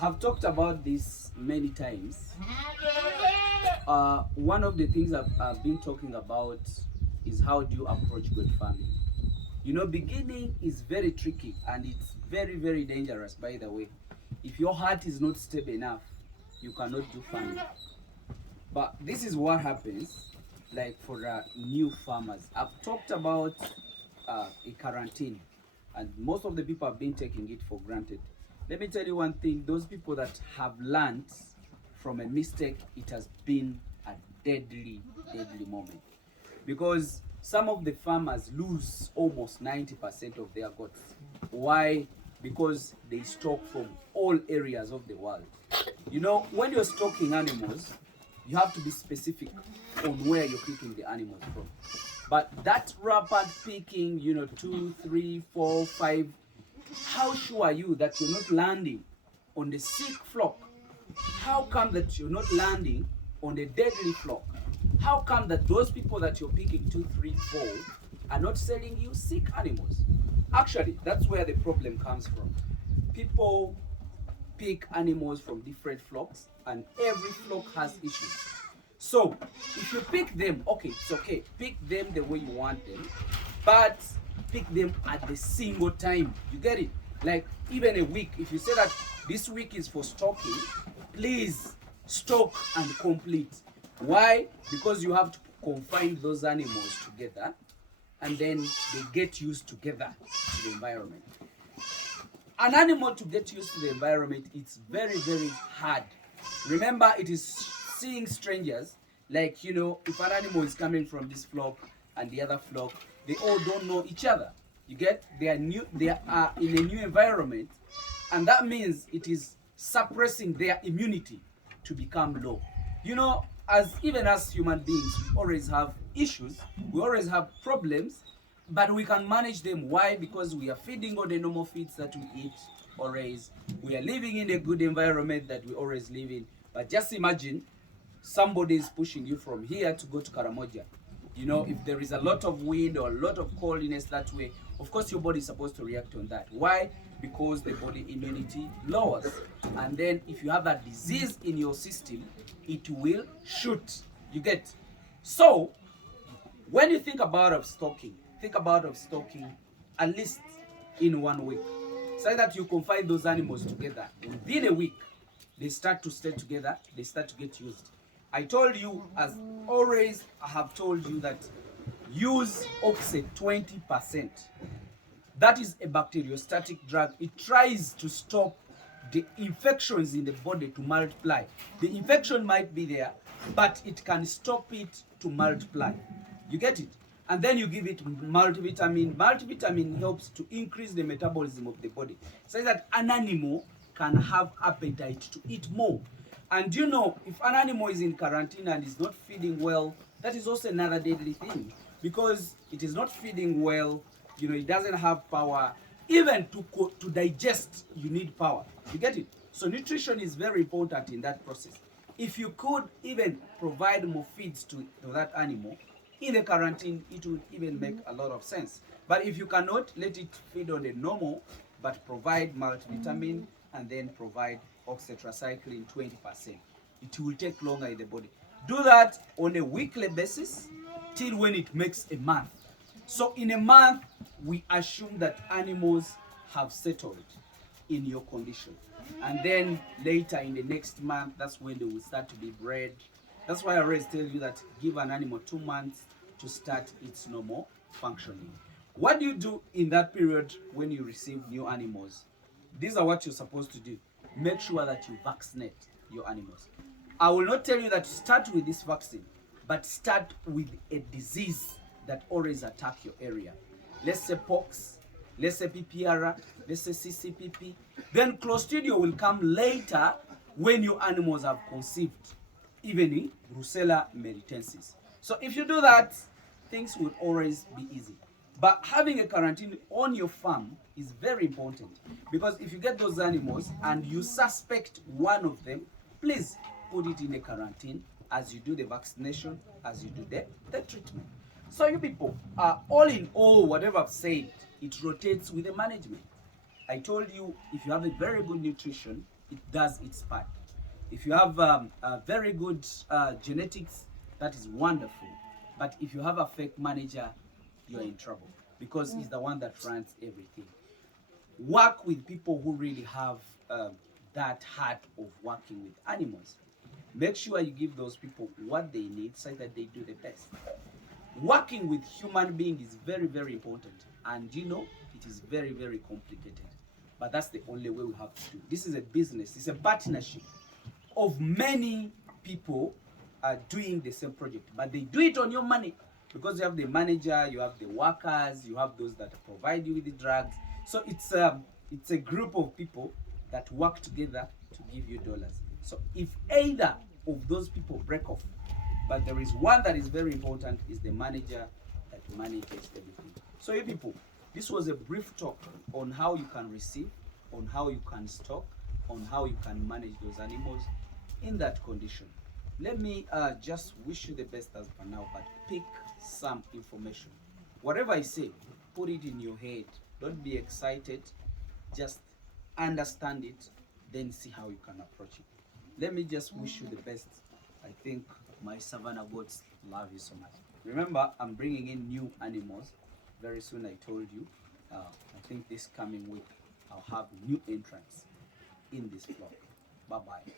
have talked about this many times. One of the things I've been talking about is how do you approach good farming. You know, beginning is very tricky and it's very, very dangerous, by the way. If your heart is not stable enough, you cannot do farming. But this is what happens, like for new farmers. I've talked about a quarantine, and most of the people have been taking it for granted. Let me tell you one thing: those people that have learned from a mistake, it has been a deadly, deadly moment. Because some of the farmers lose almost 90% of their goats. Why? Because they stock from all areas of the world. You know, when you're stocking animals, you have to be specific on where you're picking the animals from. But that rapid picking, you know, 2, 3, 4, 5, how sure are you that you're not landing on the sick flock? How come that you're not landing on the deadly flock? How come that those people that you're picking 2, 3, 4 are not selling you sick animals? Actually, that's where the problem comes from. People pick animals from different flocks, and every flock has issues. So if you pick them, okay, it's okay. Pick them the way you want them, but pick them at the single time. You get it? Like even a week. If you say that this week is for stocking, please stock and complete. Why? Because you have to confine those animals together, and then they get used together to the environment. An animal to get used to the environment, it's very, very hard. Remember, it is seeing strangers. Like, you know, if an animal is coming from this flock and the other flock, they all don't know each other. You get? They are in a new environment, and that means it is suppressing their immunity to become low. You know, even as human beings, we always have issues, we always have problems, but we can manage them. Why? Because we are feeding on the normal feeds that we eat always. We are living in a good environment that we always live in. But just imagine somebody is pushing you from here to go to Karamoja. You know, if there is a lot of wind or a lot of coldness that way, of course your body is supposed to react on that. Why? Because the body immunity lowers. And then if you have a disease in your system, it will shoot. You get? So, when you think about stocking at least in 1 week. So that you confine those animals together. Within a week, they start to stay together, they start to get used. I told you, as always, I have told you that use Oxy 20%. That is a bacteriostatic drug. It tries to stop the infections in the body to multiply. The infection might be there, but it can stop it to multiply. You get it? And then you give it multivitamin. Multivitamin helps to increase the metabolism of the body, so that an animal can have appetite to eat more. And you know, if an animal is in quarantine and is not feeding well, that is also another deadly thing, because it is not feeding well. You know, it doesn't have power. Even to digest, you need power. You get it? So nutrition is very important in that process. If you could even provide more feeds to that animal in the quarantine, it would even make a lot of sense. But if you cannot, let it feed on the normal, but provide multivitamin and then provide oxytetracycline 20%. It will take longer in the body. Do that on a weekly basis till when it makes a month. So in a month, we assume that animals have settled in your condition. And then later in the next month, that's when they will start to be bred. That's why I always tell you that give an animal 2 months to start its normal functioning. What do you do in that period when you receive new animals? These are what you're supposed to do. Make sure that you vaccinate your animals. I will not tell you that start with this vaccine, but start with a disease that always attack your area. Let's say pox, let's say PPR, let's say CCPP. Then Clostridium will come later when your animals have conceived, even in Brucella melitensis. So if you do that, things will always be easy. But having a quarantine on your farm is very important, because if you get those animals and you suspect one of them, please put it in a quarantine as you do the vaccination, as you do the treatment. So you people, all in all, whatever I've said, it rotates with the management. I told you, if you have a very good nutrition, it does its part. If you have a very good genetics, that is wonderful. But if you have a fake manager, you're in trouble because he's the one that runs everything. Work with people who really have that heart of working with animals. Make sure you give those people what they need so that they do the best. Working with human being is very, very important, and you know it is very, very complicated. But that's the only way we have to do. This is a business. It's a partnership of many people doing the same project, but they do it on your money because you have the manager, you have the workers, you have those that provide you with the drugs. So it's a group of people that work together to give you dollars. So if either of those people break off, but there is one that is very important, is the manager that manages everything. So you people, this was a brief talk on how you can receive, on how you can stock, on how you can manage those animals in that condition. Let me just wish you the best as for now, but pick some information. Whatever I say, put it in your head. Don't be excited. Just understand it, then see how you can approach it. Let me just wish you the best. I think my savannah goats love you so much. Remember, I'm bringing in new animals very soon. I told you. I think this coming week I'll have new entrants in this vlog. Bye bye.